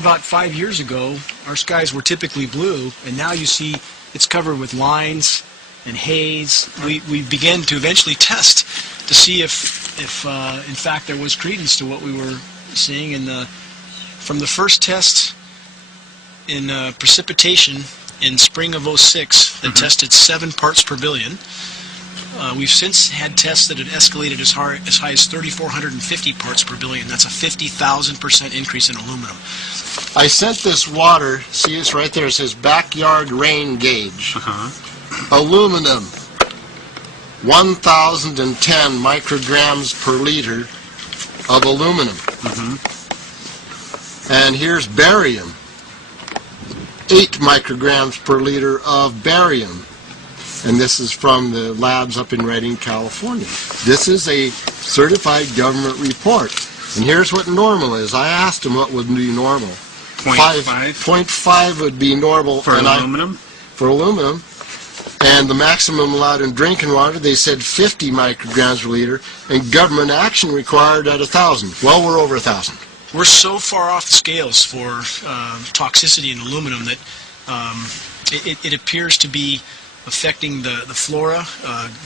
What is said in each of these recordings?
about 5 years ago, our skies were typically blue, and now you see it's covered with lines and haze. We began to eventually test to see if in fact there was credence to what we were seeing. From the first test in precipitation in spring of '06 that tested 7 parts per billion. We've since had tests that had escalated as high as 3,450 parts per billion. That's a 50,000% increase in aluminum. I sent this water, see it's right there, it says backyard rain gauge. Aluminum, 1,010 micrograms per liter of aluminum. And here's barium, 8 micrograms per liter of barium. And this is from the labs up in Redding, California. This is a certified government report. And here's what normal is. I asked them what would be normal. 0.5 would be normal. For aluminum? For aluminum. And the maximum allowed in drinking water, they said 50 micrograms per liter, and government action required at 1,000. Well, we're over 1,000. We're so far off the scales for toxicity in aluminum that it appears to be affecting the flora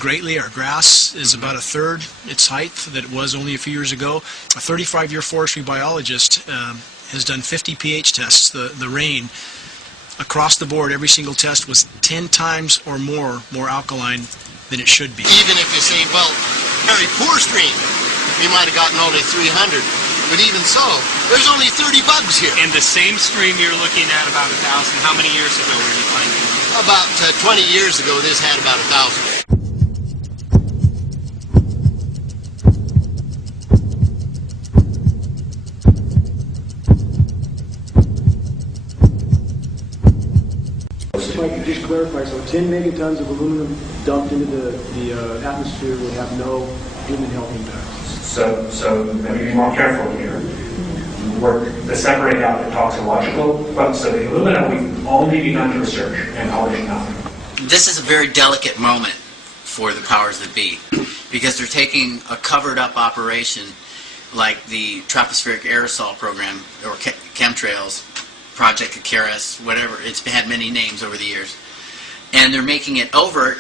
greatly. Our grass is about 1/3 its height that it was only a few years ago. A 35-year forestry biologist has done 50 pH tests. The rain across the board, every single test was 10 times or more alkaline than it should be. Even if you say, well, very poor stream, we might have gotten only 300. But even so, there's only 30 bugs here. And the same stream you're looking at about 1,000, how many years ago were you finding? About 20 years ago, this had about 1,000. If I could just clarify, so 10 megatons of aluminum dumped into the atmosphere will have no human health impact. So let me be more careful here. Work to separate out the toxicological, but so the aluminum we've only begun to research and publish nothing. This is a very delicate moment for the powers that be, because they're taking a covered up operation like the tropospheric aerosol program or chemtrails, Project Icarus, whatever. It's had many names over the years, and they're making it overt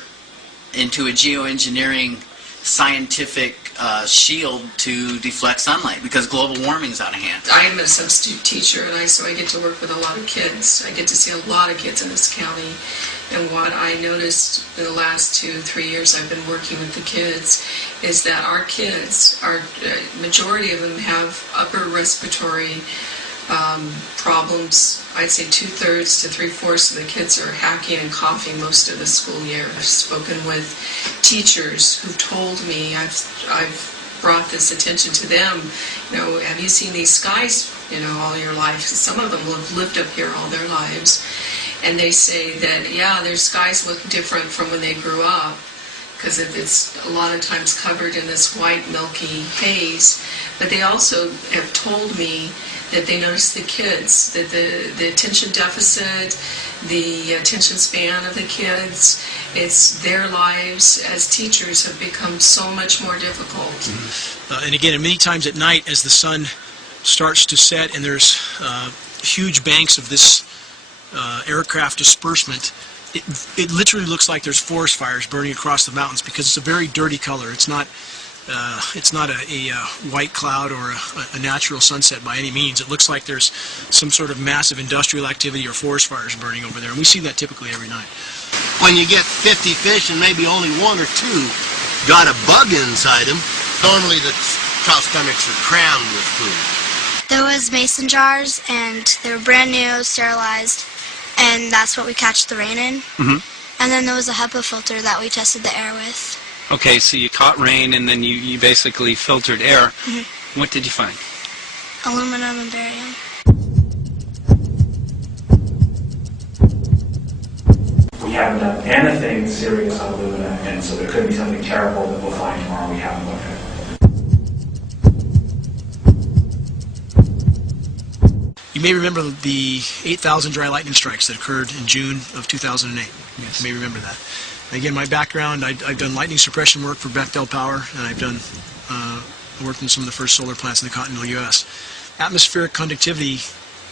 into a geoengineering scientific shield to deflect sunlight because global warming is out of hand. I am a substitute teacher, and so I get to work with a lot of kids. I get to see a lot of kids in this county, and what I noticed in the last 2-3 years I've been working with the kids is that our kids, majority of them have upper respiratory problems. I'd say 2/3 to 3/4 of the kids are hacking and coughing most of the school year. I've spoken with teachers who told me, I've brought this attention to them, have you seen these skies, all your life? Some of them have lived up here all their lives, and they say that, yeah, their skies look different from when they grew up, because it's a lot of times covered in this white milky haze. But they also have told me that they notice the kids, that the attention deficit, the attention span of the kids, it's their lives as teachers have become so much more difficult. And again, many times at night as the sun starts to set and there's huge banks of this aircraft disbursement, it literally looks like there's forest fires burning across the mountains because it's a very dirty color. It's not a white cloud or a natural sunset by any means. It looks like there's some sort of massive industrial activity or forest fires burning over there, and we see that typically every night. When you get 50 fish and maybe only 1 or 2 got a bug inside them, normally the trout stomachs are crammed with food. There was mason jars, and they were brand new, sterilized, and that's what we catch the rain in. And then there was a HEPA filter that we tested the air with. Okay, so you caught rain and then you basically filtered air. What did you find? Aluminum and barium. We haven't done anything serious on alumina, and so there could be something terrible that we'll find tomorrow we haven't looked at. You may remember the 8,000 dry lightning strikes that occurred in June of 2008. Yes. You may remember that. Again, my background, I've done lightning suppression work for Bechtel Power, and I've done worked in some of the first solar plants in the continental U.S. Atmospheric conductivity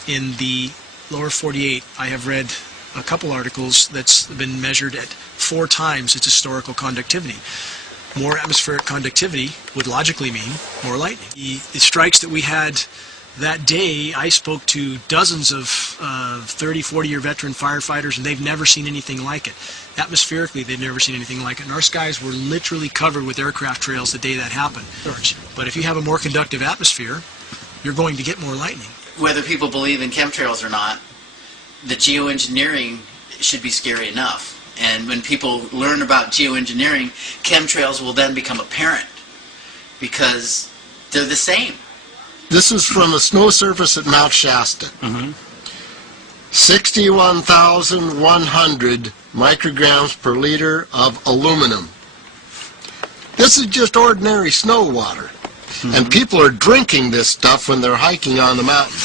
in the lower 48, I have read a couple articles that's been measured at 4 times its historical conductivity. More atmospheric conductivity would logically mean more lightning. The strikes that we had that day, I spoke to dozens of 30, 40-year veteran firefighters, and they've never seen anything like it. Atmospherically, they've never seen anything like it. And our skies were literally covered with aircraft trails the day that happened. But if you have a more conductive atmosphere, you're going to get more lightning. Whether people believe in chemtrails or not, the geoengineering should be scary enough. And when people learn about geoengineering, chemtrails will then become apparent because they're the same. This is from a snow surface at Mount Shasta. 61,100 micrograms per liter of aluminum. This is just ordinary snow water. And people are drinking this stuff when they're hiking on the mountain.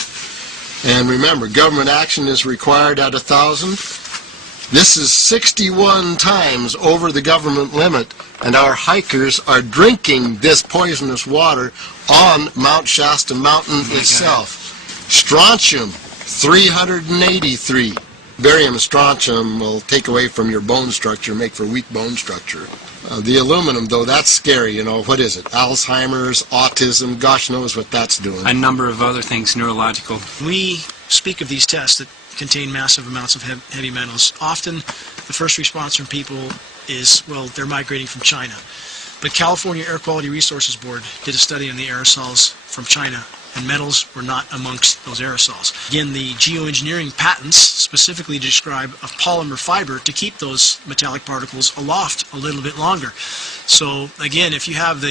And remember, government action is required at 1,000. This is 61 times over the government limit, and our hikers are drinking this poisonous water on Mount Shasta Mountain itself. Strontium, 383. Barium and strontium will take away from your bone structure, make for weak bone structure. The aluminum, though, that's scary, you know. What is it? Alzheimer's, autism, gosh knows what that's doing. A number of other things, neurological. We speak of these tests that contain massive amounts of heavy metals. Often the first response from people is, well, they're migrating from China. But California Air Quality Resources Board did a study on the aerosols from China, and metals were not amongst those aerosols. Again, the geoengineering patents specifically describe a polymer fiber to keep those metallic particles aloft a little bit longer. So again, if you have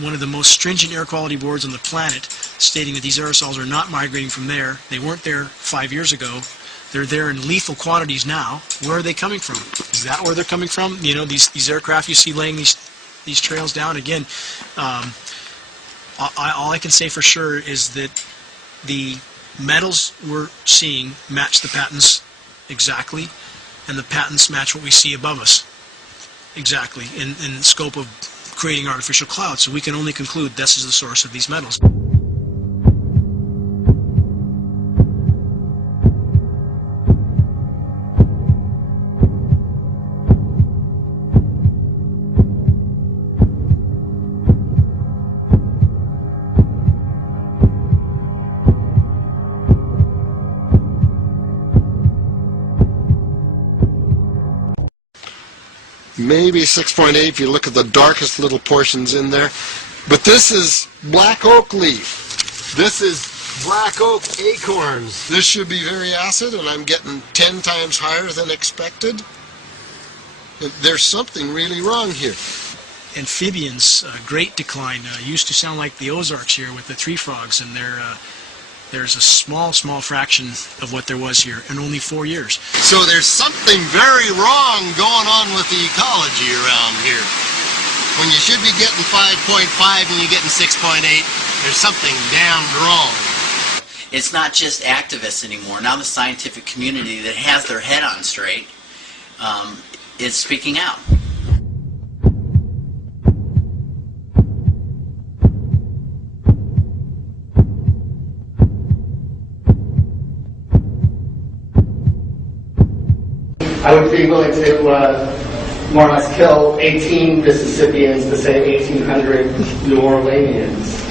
one of the most stringent air quality boards on the planet stating that these aerosols are not migrating from there, they weren't there 5 years ago, they're there in lethal quantities now, where are they coming from? Is that where they're coming from? You know, these aircraft you see laying these trails down, again, all I can say for sure is that the metals we're seeing match the patents exactly, and the patents match what we see above us exactly in the scope of creating artificial clouds. So we can only conclude this is the source of these metals. Maybe 6.8 if you look at the darkest little portions in there. But this is black oak leaf. This is black oak acorns. This should be very acid, and I'm getting 10 times higher than expected. There's something really wrong here. Amphibians, great decline. Used to sound like the Ozarks here with the tree frogs, and there's a small fraction of what there was here in only 4 years. So there's something very wrong going on with the ecology around here. When you should be getting 5.5 and you're getting 6.8, there's something damned wrong. It's not just activists anymore. Now the scientific community that has their head on straight is speaking out. I would be willing to more or less kill 18 Mississippians to save 1,800 New Orleanians.